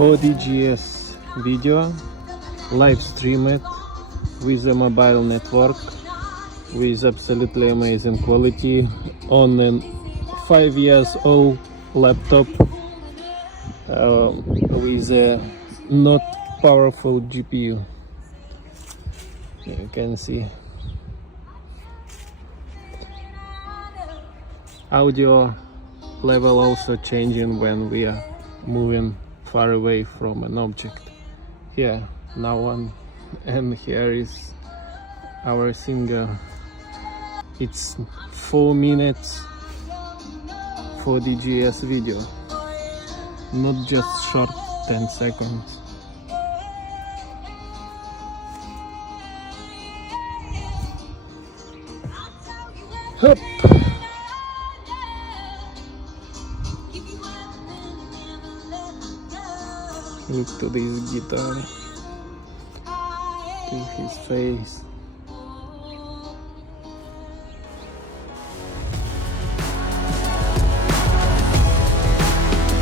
4DGS video, live stream it with a mobile network with absolutely amazing quality on a 5 years old laptop with a not powerful GPU. You can see audio level also changing when we are moving far away from an object. Here now one, and here is our singer. It's 4 minutes 4DGS video, not just short 10 seconds. Hup. Look to this guitar, to his face.